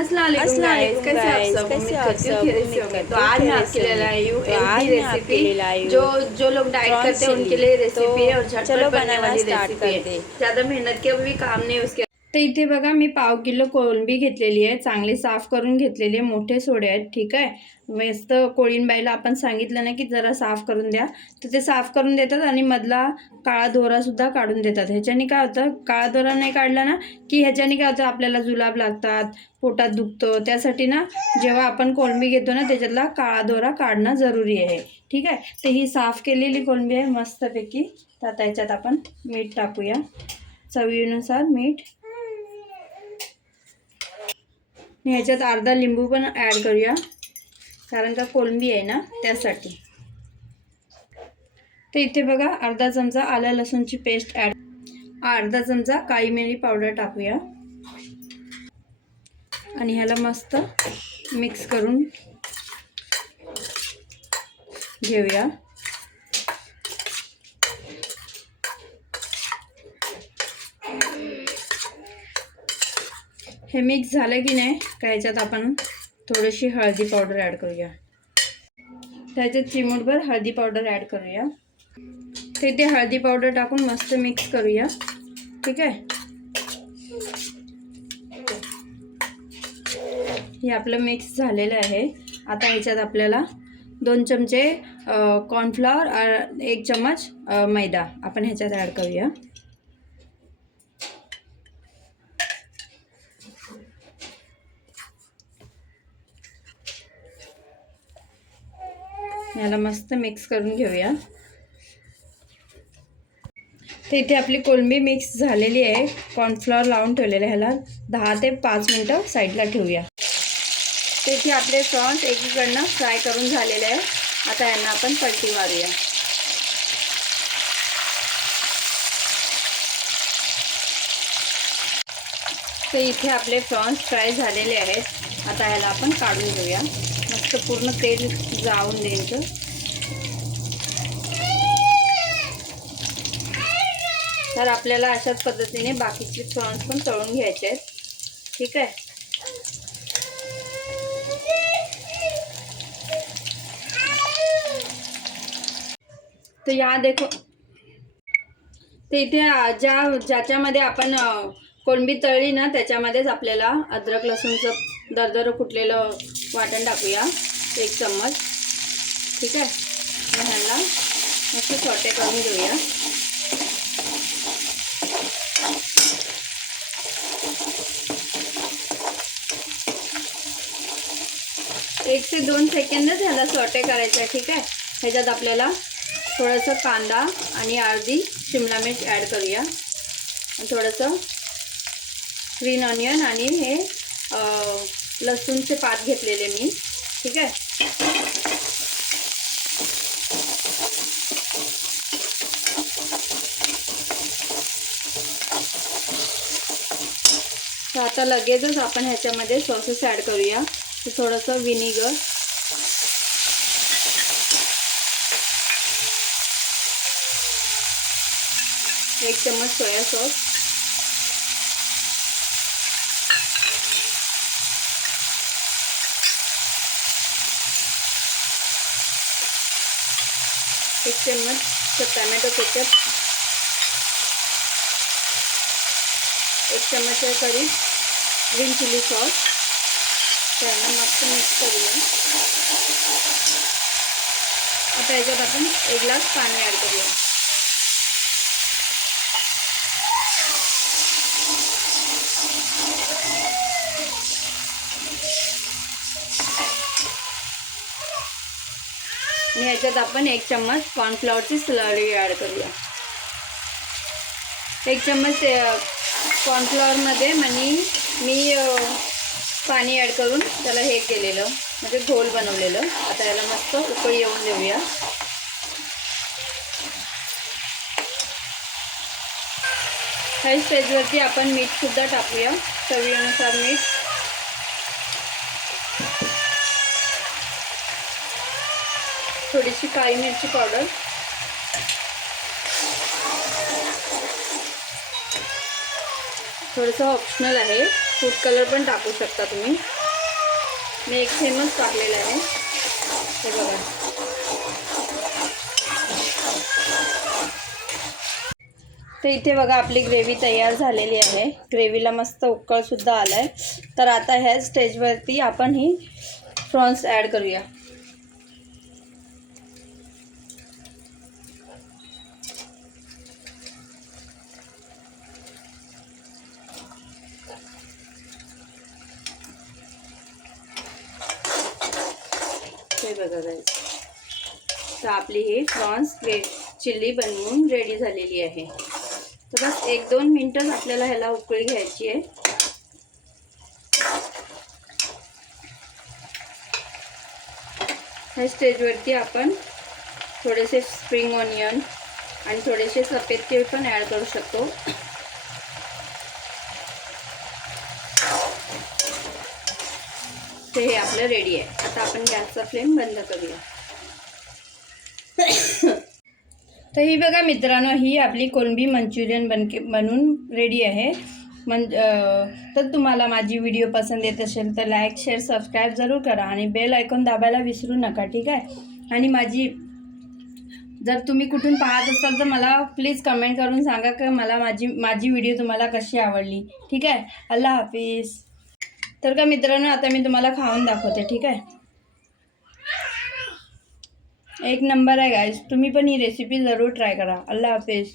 अस्सलाम वालेकुम गाइस, कैसे आप सब? उम्मीद करती हूँ खैरियत से होंगे। तो आज मैं आपके लिए लाई हूँ हेल्दी रेसिपी जो लोग डाइट करते हैं उनके लिए रेसिपी है और झटपट बनने वाली रेसिपी है। ज़्यादा मेहनत के भी काम नहीं उसके। तर इथे बघा मी 1/2 किलो कोळंबी घेतलेली आहे, चांगली साफ करून घेतलेली आहे, मोठे सोडे आहेत, ठीक आहे। मस्त कोळींबाईला आपण सांगितलं ना की जरा साफ करून द्या, तर ते साफ करून देतात आणि मधला काळा दोरा सुद्धा काढून देतात। ह्याच्याने काय होतं, काळा दोरा नाही काढला ना की ह्याच्याने काय होतं, आपल्याला जुलाब लागतात, पोटात दुखतं। त्यासाठी ना जेव्हा आपण कोळंबी घेतो ना त्याच्यातला काळा दोरा काढणं जरुरी आहे, ठीक आहे। तर ही साफ केलेली कोळंबी आहे मस्तपैकी। तर आता याच्यात आपण मीठ टाकूया, चवीनुसार मीठ। ह्याच्यात अर्धा लिंबू पण ॲड करूया, कारण का कोळंबी आहे ना त्यासाठी। तर इथे बघा अर्धा चमचा आलं लसूणची पेस्ट ॲड, अर्धा चमचा काळी मिरी पावडर टाकूया आणि ह्याला मस्त मिक्स करून घेऊया। हे मिक्स झालं की नाही का ह्याच्यात आपण थोडीशी हळदी पावडर ॲड करूया, त्याच्यात चिमूटभर हळदी पावडर ॲड करूया। ते हळदी पावडर टाकून मस्त मिक्स करूया, ठीक आहे। हे आपलं मिक्स झालेलं आहे। आता ह्याच्यात आपल्याला 2 चमचे कॉर्नफ्लॉवर, 1 चम्मच मैदा आपण ह्याच्यात ॲड करूया। याला मस्त मिक्स करून घेऊया। तर इथे आपली कोळंबी मिक्स झालेली आहे, कॉर्नफ्लॉवर लावून ठेवलेलं आहे। ह्याला 10 ते 5 मिनटं साईडला ठेवूया। तर इथे आपले प्रॉन्स एकीकडनं फ्राय करून झालेले आहे। आता यांना आपण पलटी मारूया। तर इथे आपले प्रॉन्स फ्राय झालेले आहेत। आता ह्याला आपण काढून घेऊया, मस्त पूर्ण तेल जाळून द्यायचं। तर आपल्याला अशाच पद्धतीने बाकीचे प्रॉन्स पण तळून घ्यायचे आहेत, ठीक आहे। तो यहाँ देखो, तर इथे ज्याच्यामध्ये आपण कोळंबी तळली ना त्याच्यामध्येच आपल्याला अद्रक लसूणचं दरदर कुटलेलं वाटण टाकूया, 1 चम्मच, ठीक आहे। मग ह्याला मस्त सॉटे करून घेऊया। एक से 2 सेकंदच ह्याला सॉटे करायचं आहे, ठीक आहे। ह्याच्यात आपल्याला थोडंसं कांदा आणि अर्धी शिमला मिर्च ॲड करूया आणि थोडंसं ग्रीन ऑनियन आणि हे लसूणचे पात घेतलेले मी, ठीक आहे। तर आता लगेचच आपण ह्याच्यामध्ये सॉसेस ॲड करूया। तर थोडंसं विनेगर, एक चम्मच सोया सॉस, एक चम्मच टोमॅटो केचप, 1 चम्मच करीब ग्रीन चिली सॉस। त्यांना मस्त मिक्स करूया। आता याच्यात आपण 1 ग्लास पाणी ॲड करूया। आणि याच्यात आपण 1 चम्मच कॉर्नफ्लॉवरची स्लरी ॲड करूया। 1 चम्मच कॉर्नफ्लॉवरमध्ये मी पाणी ॲड करून त्याला हे केलेलं, म्हणजे घोल बनवलेलं। आता याला मस्त उकळी येऊन देऊया। ह्या स्टेजवरती आपण मीठसुद्धा टाकूया, चवीनुसार मीठ। थोडीशी काळी मिरची पावडर, थोडंसं ऑप्शनल आहे, फूड कलर पण टाकू शकता तुम्ही. मी 1 थेंबच टाकलेला आहे. हे बघा. तर इथे बघा आपली ग्रेव्ही तयार झालेली आहे. ग्रेव्हीला मस्त उकळसुद्धा आला आहे. तर आता ह्या स्टेजवरती आपण ही प्रॉन्स ॲड करूया. हे बघा गाईस. तर आपली ही प्रॉन्स चिल्ली बनवून रेडी झालेली आहे. तर बस 1-2 मिनटं आपल्याला ह्याला उकळी घ्यायची आहे. ह्या स्टेजवरती आपण थोडेसे स्प्रिंग ऑनियन आणि थोडेसे सफेद तीळ पण ॲड करू शकतो. ते हे आपलं रेडी आहे. आता आपण गॅसचा फ्लेम बंद करूया. तर ही बघा मित्रांनो, ही आपली कोलंबी मंचुरियन बनून रेडी आहे. तर तुम्हाला माझी व्हिडिओ पसंत येत असेल तर लाईक, शेअर, सबस्क्राईब जरूर करा आणि बेल आयकॉन दाबायला विसरू नका, ठीक आहे. आणि जर तुम्ही कुठून पाहत असाल तर मला प्लीज कमेंट करून सांगा की मला माझी व्हिडिओ तुम्हाला कशी आवडली, ठीक आहे. अल्लाह हाफिज. तर का मित्रांनो, आता मी तुम्हाला खाऊन दाखवते, ठीक आहे. एक नंबर आहे गाईस. तुम्ही पण ही रेसिपी जरूर ट्राय करा. अल्लाह हाफिज.